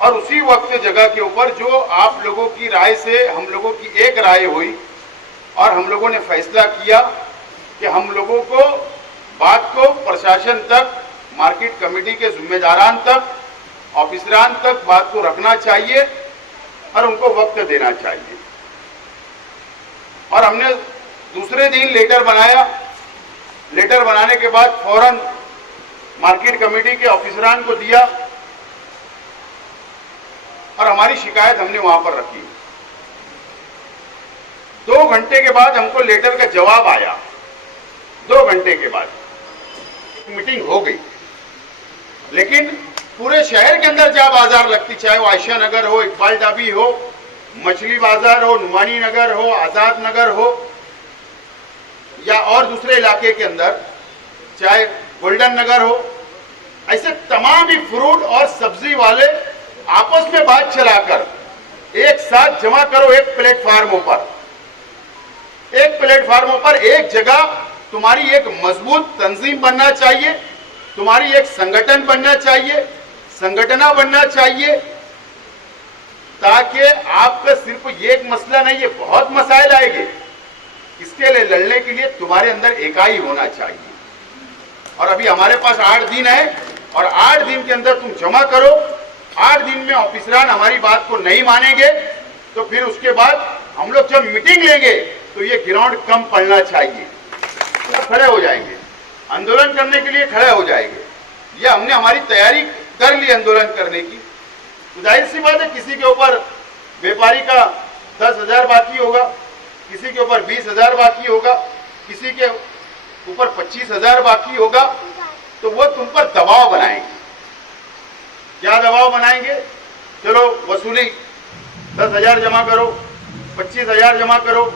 और उसी वक्त जगह के ऊपर जो आप लोगों की राय से हम लोगों की एक राय हुई और हम लोगों ने फैसला किया कि हम लोगों को बात को प्रशासन तक, मार्केट कमेटी के जिम्मेदारान तक, ऑफिसरान तक बात को रखना चाहिए और उनको वक्त देना चाहिए। और हमने दूसरे दिन लेटर बनाया। लेटर बनाने के बाद फौरन मार्केट कमेटी के ऑफिसरान को दिया और हमारी शिकायत हमने वहां पर रखी। 2 घंटे के बाद हमको लेटर का जवाब आया। 2 घंटे के बाद मीटिंग हो गई, लेकिन पूरे शहर के अंदर जहां बाजार लगती, चाहे वो आयशा नगर हो, इकबाल ढाबी हो, मछली बाजार हो, नुमानी नगर हो, आजाद नगर हो, या और दूसरे इलाके के अंदर चाहे गोल्डन नगर हो, ऐसे तमाम ही फ्रूट और सब्जी वाले आपस में बात चलाकर एक साथ जमा करो एक प्लेटफार्मों पर एक जगह तुम्हारी एक मजबूत तंजीम बनना चाहिए, तुम्हारी एक संगठन बनना चाहिए, संगठना बनना चाहिए, ताकि आपका सिर्फ एक मसला नहीं है, बहुत मसाइल आएंगे। इसके लिए लड़ने के लिए तुम्हारे अंदर इकाई होना चाहिए। और अभी हमारे पास 8 दिन है और 8 दिन के अंदर तुम जमा करो। 8 दिन में ऑफिसरान हमारी बात को नहीं मानेंगे तो फिर उसके बाद हम लोग जब मीटिंग लेंगे तो ये ग्राउंड कम पड़ना चाहिए, तो खड़े हो जाएंगे, आंदोलन करने के लिए खड़े हो जाएंगे। ये हमने हमारी तैयारी कर ली आंदोलन करने की। तो जाहिर सी बात है, किसी के ऊपर व्यापारी का 10,000 बाकी होगा, किसी के ऊपर 20,000 बाकी होगा, किसी के ऊपर 25,000 बाकी होगा, तो वो तुम पर दबाव बनाएंगे। क्या दबाव बनाएंगे? चलो वसूली 10,000 जमा करो, 25,000 जमा करो,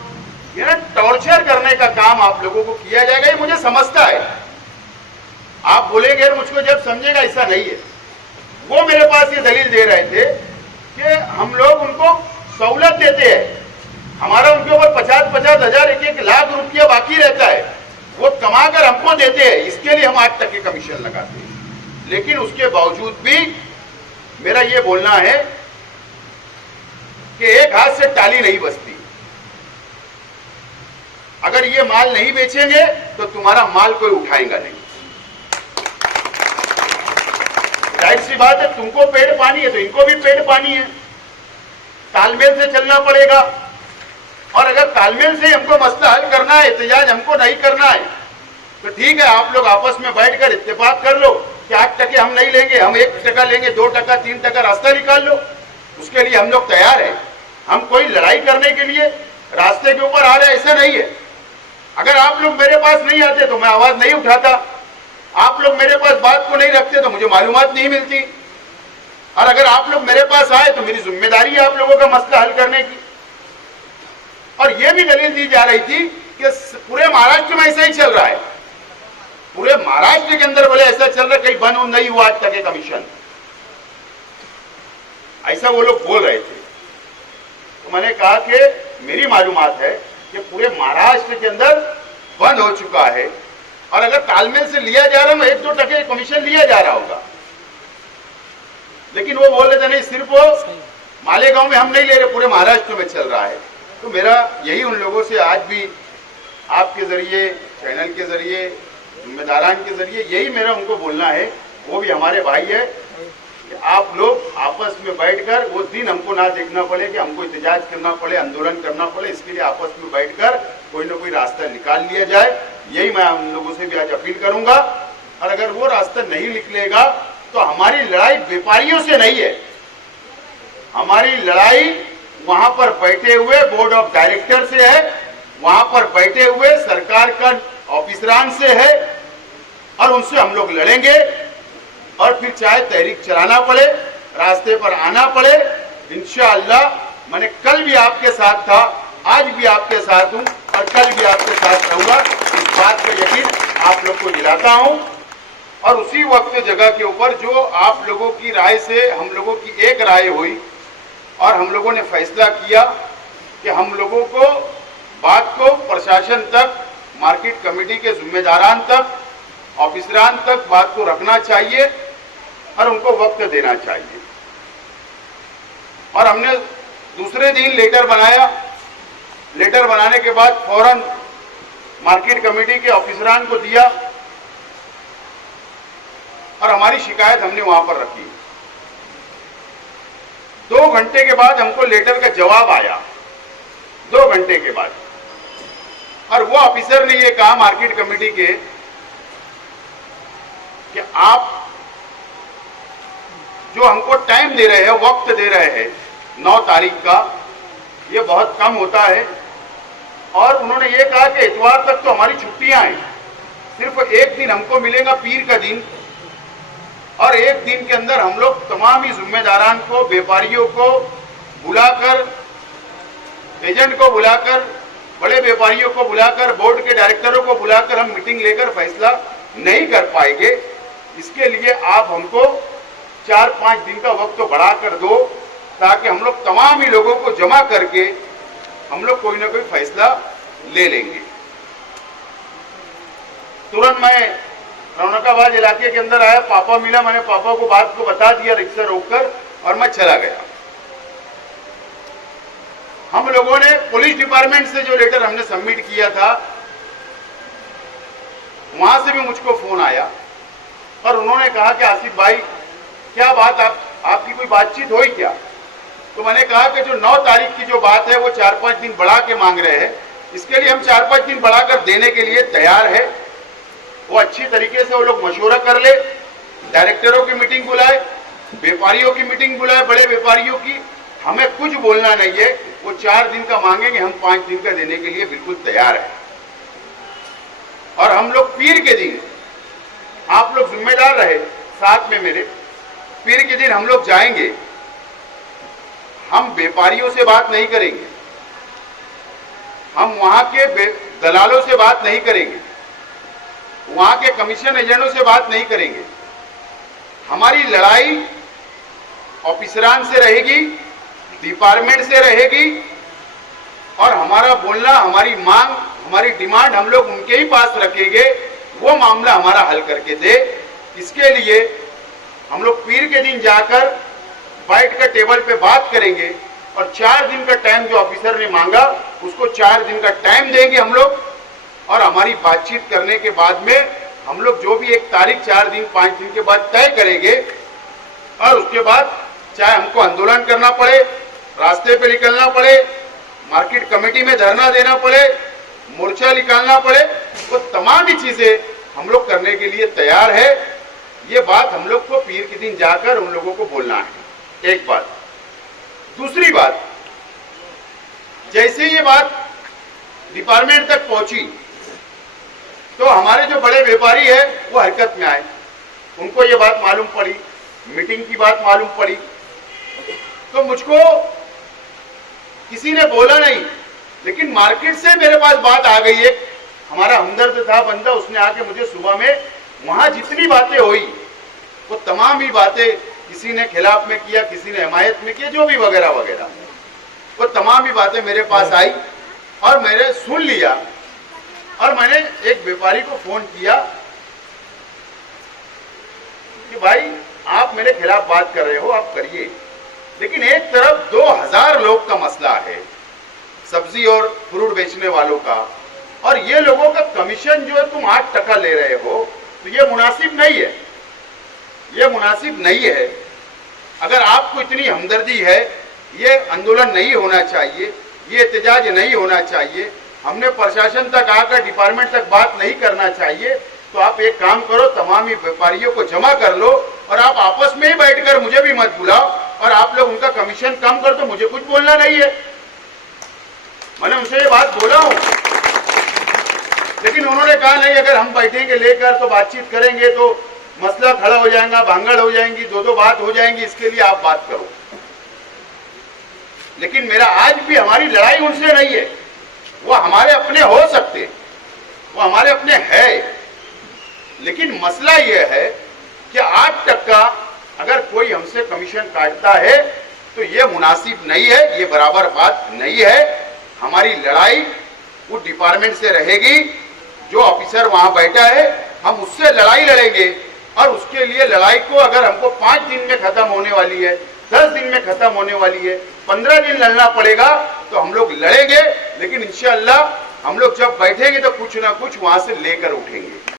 ये ना टॉर्चर करने का काम आप लोगों को किया जाएगा। ये मुझे समझता है, आप बोलेंगे मुझको जब समझेगा, ऐसा नहीं है। वो मेरे पास ये दलील दे रहे थे कि हम लोग उनको सहूलत देते हैं, हमारा उनके ऊपर 50-50 हजार 1-1 लाख रुपया बाकी रहता है, वो कमाकर हमको देते हैं, इसके लिए हम 8% कमीशन लगाते हैं। लेकिन उसके बावजूद भी मेरा ये बोलना है कि एक हाथ से ताली नहीं बजती। अगर ये माल नहीं बेचेंगे तो तुम्हारा माल कोई उठाएगा नहीं। जाहिर सी बात है, तुमको पेट पानी है तो इनको भी पेट पानी है। तालमेल से चलना पड़ेगा। और अगर तालमेल से हमको मसला हल करना है, एहतजाज हमको नहीं करना है, तो ठीक है, आप लोग आपस में बैठकर इत्तेफाक कर लो कि 8% हम नहीं लेंगे, हम 1% लेंगे, 2%, 3% रास्ता निकाल लो। उसके लिए हम लोग तैयार हैं। हम कोई लड़ाई करने के लिए रास्ते के ऊपर आ रहे, ऐसा नहीं है। अगर आप लोग मेरे पास नहीं आते तो मैं आवाज नहीं उठाता, आप लोग मेरे पास बात को नहीं रखते तो मुझे मालूमात नहीं मिलती, और अगर आप लोग मेरे पास आए तो मेरी जिम्मेदारी है आप लोगों का मसला हल करने की। और यह भी दलील दी जा रही थी कि पूरे महाराष्ट्र में ऐसा ही चल रहा है, पूरे महाराष्ट्र के अंदर बोले ऐसा चल रहा है, कहीं बंद नहीं हुआ 8% कमीशन, ऐसा वो लोग बोल रहे थे। तो मैंने कहा कि मेरी मालूमात है कि पूरे महाराष्ट्र के अंदर बंद हो चुका है, और अगर तालमेल से लिया जा रहा है 1-2% कमीशन लिया जा रहा होगा। लेकिन वो बोल रहे थे नहीं, सिर्फ वो मालेगांव में हम नहीं ले रहे, पूरे महाराष्ट्र में चल रहा है। तो मेरा यही उन लोगों से आज भी आपके जरिए, चैनल के जरिए, जिम्मेदारान के जरिए यही मेरा उनको बोलना है, वो भी हमारे भाई है, कि आप लोग आपस में बैठकर, वो दिन हमको ना देखना पड़े कि हमको एहतजाज करना पड़े, आंदोलन करना पड़े, इसके लिए आपस में बैठकर कोई ना कोई रास्ता निकाल लिया जाए। यही मैं उन लोगों से भी आज अपील करूंगा। और अगर वो रास्ता नहीं निकलेगा तो हमारी लड़ाई व्यापारियों से नहीं है, हमारी लड़ाई वहां पर बैठे हुए बोर्ड ऑफ डायरेक्टर से है, वहां पर बैठे हुए सरकार का ऑफिसरान से है, और उनसे हम लोग लड़ेंगे। और फिर चाहे तहरीक चलाना पड़े, रास्ते पर आना पड़े, इंशाअल्लाह। मैंने कल भी आपके साथ था, आज भी आपके साथ हूं और कल भी आपके साथ रहूंगा, इस बात का यकीन आप लोग को दिलाता हूं। और उसी वक्त जगह के ऊपर जो आप लोगों की राय से हम लोगों की एक राय हुई और हम लोगों ने फैसला किया कि हम लोगों को बात को प्रशासन तक, मार्केट कमेटी के जिम्मेदारान तक, ऑफिसरान तक बात को रखना चाहिए और उनको वक्त देना चाहिए। और हमने दूसरे दिन लेटर बनाया। लेटर बनाने के बाद फौरन मार्केट कमेटी के ऑफिसरान को दिया और हमारी शिकायत हमने वहां पर रखी। 2 घंटे के बाद हमको लेटर का जवाब आया, 2 घंटे के बाद, और वो ऑफिसर ने ये कहा मार्केट कमेटी के कि आप जो हमको टाइम दे रहे हैं, वक्त दे रहे हैं 9 तारीख का, ये बहुत कम होता है। और उन्होंने ये कहा कि इतवार तक तो हमारी छुट्टियां हैं, सिर्फ एक दिन हमको मिलेगा पीर का दिन, और एक दिन के अंदर हम लोग तमाम ही जिम्मेदारान को, व्यापारियों को बुलाकर, एजेंट को बुलाकर, बड़े व्यापारियों को बुलाकर, बोर्ड के डायरेक्टरों को बुलाकर हम मीटिंग लेकर फैसला नहीं कर पाएंगे। इसके लिए आप हमको 4-5 दिन का वक्त तो बढ़ा कर दो, ताकि हम लोग तमाम ही लोगों को जमा करके हम लोग कोई ना कोई फैसला ले लेंगे। तुरंत मैं रौनकाबाद इलाके के अंदर आया, पापा मिला, मैंने पापा को बात को बता दिया रिक्शा रोककर, और मैं चला गया। हम लोगों ने पुलिस डिपार्टमेंट से जो लेटर हमने सबमिट किया था, वहां से भी मुझको फोन आया और उन्होंने कहा कि आसिफ भाई क्या बात, आपकी कोई बातचीत हुई क्या? तो मैंने कहा कि जो 9 तारीख की जो बात है वो 4-5 दिन बढ़ा के मांग रहे हैं, इसके लिए हम 4-5 दिन बढ़ाकर देने के लिए तैयार है। वो अच्छी तरीके से वो लोग मशवरा कर ले, डायरेक्टरों की मीटिंग बुलाए, व्यापारियों की मीटिंग बुलाए, बड़े व्यापारियों की, हमें कुछ बोलना नहीं है। वो 4 दिन का मांगेंगे, हम 5 दिन का देने के लिए बिल्कुल तैयार है। और हम लोग पीर के दिन, आप लोग जिम्मेदार रहे साथ में मेरे, पीर के दिन हम लोग जाएंगे। हम व्यापारियों से बात नहीं करेंगे, हम वहां के दलालों से बात नहीं करेंगे, वहां के कमीशन एजेंटों से बात नहीं करेंगे। हमारी लड़ाई ऑफिसरान से रहेगी, डिपार्टमेंट से रहेगी, और हमारा बोलना, हमारी मांग, हमारी डिमांड हम लोग उनके ही पास रखेंगे, वो मामला हमारा हल करके दे। इसके लिए हम लोग पीर के दिन जाकर बैठ कर टेबल पे बात करेंगे, और 4 दिन का टाइम जो ऑफिसर ने मांगा उसको 4 दिन का टाइम देंगे हम लोग। और हमारी बातचीत करने के बाद में हम लोग जो भी एक तारीख 4 दिन 5 दिन के बाद तय करेंगे, और उसके बाद चाहे हमको आंदोलन करना पड़े, रास्ते पे निकलना पड़े, मार्केट कमेटी में धरना देना पड़े, मोर्चा निकालना पड़े, वो तमाम ही चीजें हम लोग करने के लिए तैयार है। ये बात हम लोग को पीर के दिन जाकर उन लोगों को बोलना है, एक बात। दूसरी बात, जैसे ये बात डिपार्टमेंट तक पहुंची तो हमारे जो बड़े व्यापारी है वो हरकत में आए, उनको ये बात मालूम पड़ी, मीटिंग की बात मालूम पड़ी, तो मुझको किसी ने बोला नहीं, लेकिन मार्केट से मेरे पास बात आ गई। एक हमारा हमदर्द था बंदा, उसने आके मुझे सुबह में वहां जितनी बातें हुई वो तमाम ही बातें, किसी ने खिलाफ में किया, किसी ने हिमायत में किया, जो भी वगैरह वगैरह, वो तमाम ही बातें मेरे पास आई और मैंने सुन लिया। और मैंने एक व्यापारी को फोन किया कि भाई आप मेरे खिलाफ बात कर रहे हो, आप करिए, लेकिन एक तरफ 2000 लोग का मसला है, सब्जी और फ्रूट बेचने वालों का, और ये लोगों का कमीशन जो है तुम 8% ले रहे हो, तो ये मुनासिब नहीं है, ये मुनासिब नहीं है। अगर आपको इतनी हमदर्दी है, ये आंदोलन नहीं होना चाहिए, ये एहतजाज नहीं होना चाहिए, हमने प्रशासन तक आकर डिपार्टमेंट तक बात नहीं करना चाहिए, तो आप एक काम करो, तमाम ही व्यापारियों को जमा कर लो और आप आपस में ही बैठकर, मुझे भी मत बुलाओ, और आप लोग उनका कमीशन कम कर दो, मुझे कुछ बोलना नहीं है। मैंने उनसे ये बात बोला हूं, लेकिन उन्होंने कहा नहीं, अगर हम बैठेंगे लेकर तो बातचीत करेंगे तो मसला खड़ा हो जाएगा, भांगड़ हो जाएंगी, दो बात हो जाएंगी, इसके लिए आप बात करो। लेकिन मेरा आज भी, हमारी लड़ाई उनसे नहीं है, वो हमारे अपने हो सकते, वो हमारे अपने है, लेकिन मसला यह है कि 8% अगर कोई हमसे कमीशन काटता है तो ये मुनासिब नहीं है, ये बराबर बात नहीं है। हमारी लड़ाई वो डिपार्टमेंट से रहेगी, जो ऑफिसर वहां बैठा है हम उससे लड़ाई लड़ेंगे, और उसके लिए लड़ाई को अगर हमको 5 दिन में खत्म होने वाली है 10 दिन में खत्म होने वाली है। 15 दिन लड़ना पड़ेगा तो हम लोग लड़ेंगे, लेकिन इंशाअल्लाह हम लोग जब बैठेंगे तो कुछ ना कुछ वहां से लेकर उठेंगे।